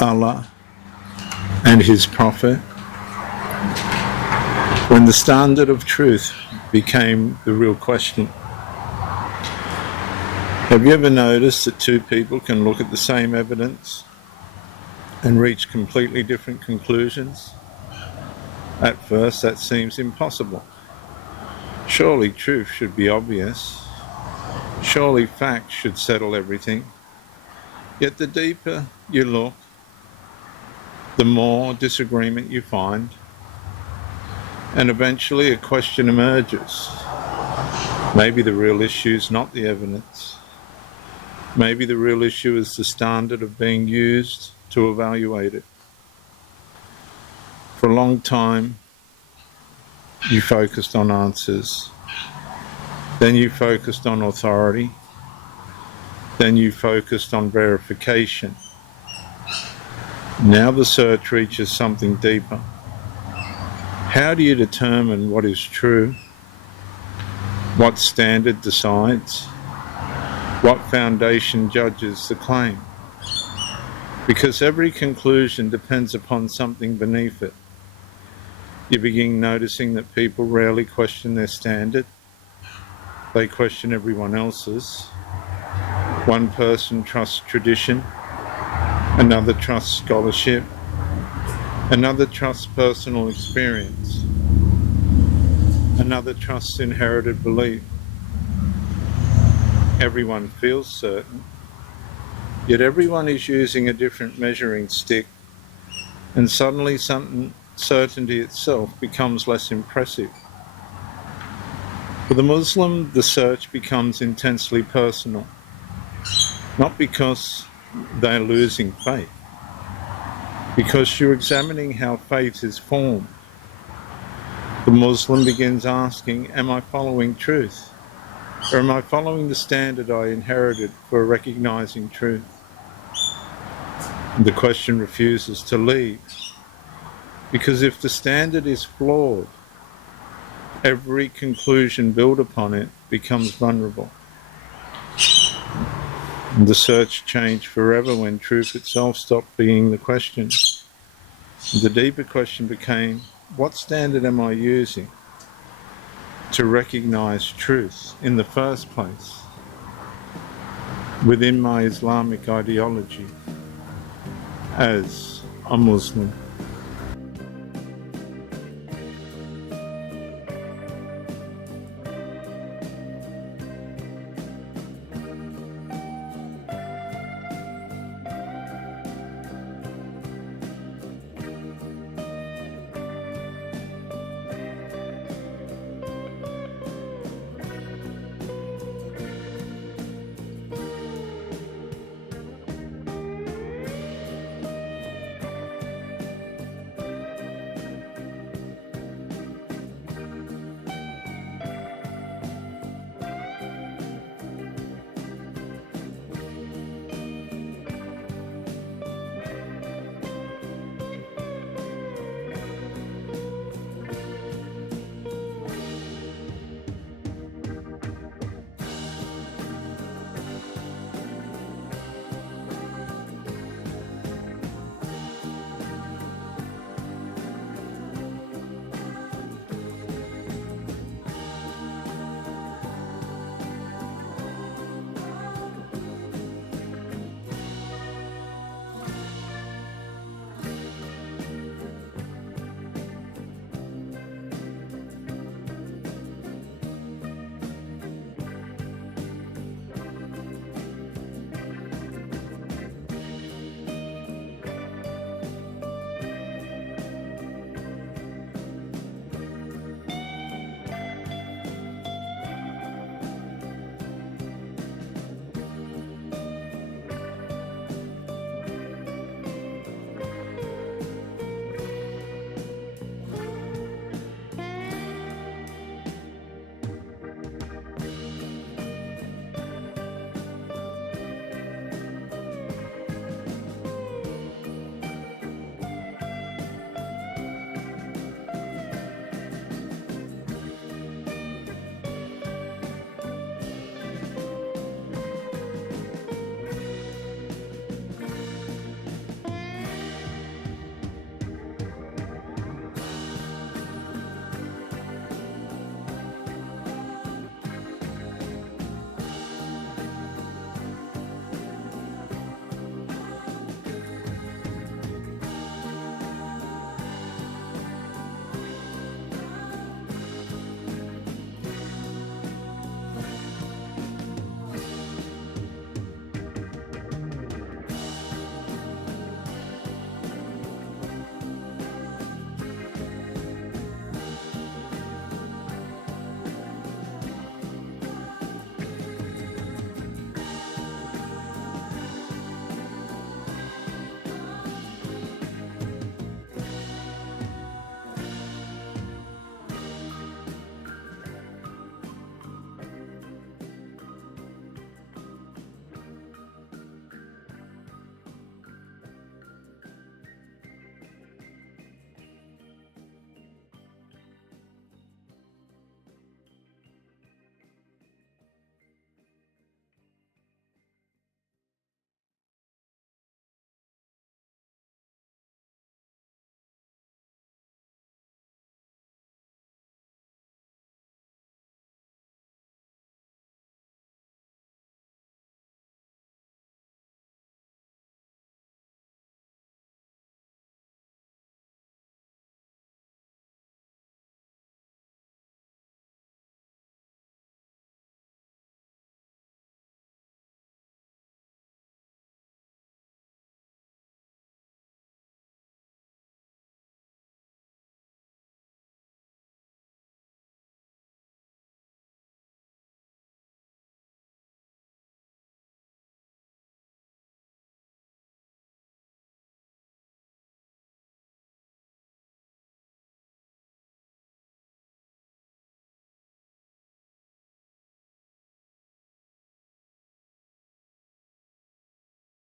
Allah and his prophet, when the standard of truth became the real question. Have you ever noticed that two people can look at the same evidence and reach completely different conclusions? At first, that seems impossible. Surely truth should be obvious. Surely facts should settle everything. Yet the deeper you look, the more disagreement you find, and eventually a question emerges. Maybe the real issue is not the evidence. Maybe the real issue is the standard of being used to evaluate it. For a long time, you focused on answers. Then you focused on authority. Then you focused on verification. Now the search reaches something deeper. How do you determine what is true? What standard decides? What foundation judges the claim? Because every conclusion depends upon something beneath it. You begin noticing that people rarely question their standard. They question everyone else's. One person trusts tradition, another trusts scholarship, another trusts personal experience, another trusts inherited belief. Everyone feels certain, yet everyone is using a different measuring stick, and suddenly certainty itself becomes less impressive. For the Muslim, the search becomes intensely personal, not because they're losing faith, because you're examining how faith is formed. The Muslim begins asking, am I following truth? Or am I following the standard I inherited for recognizing truth? The question refuses to leave, because if the standard is flawed, every conclusion built upon it becomes vulnerable. And the search changed forever when truth itself stopped being the question. The deeper question became, what standard am I using to recognize truth in the first place within my Islamic ideology as a Muslim?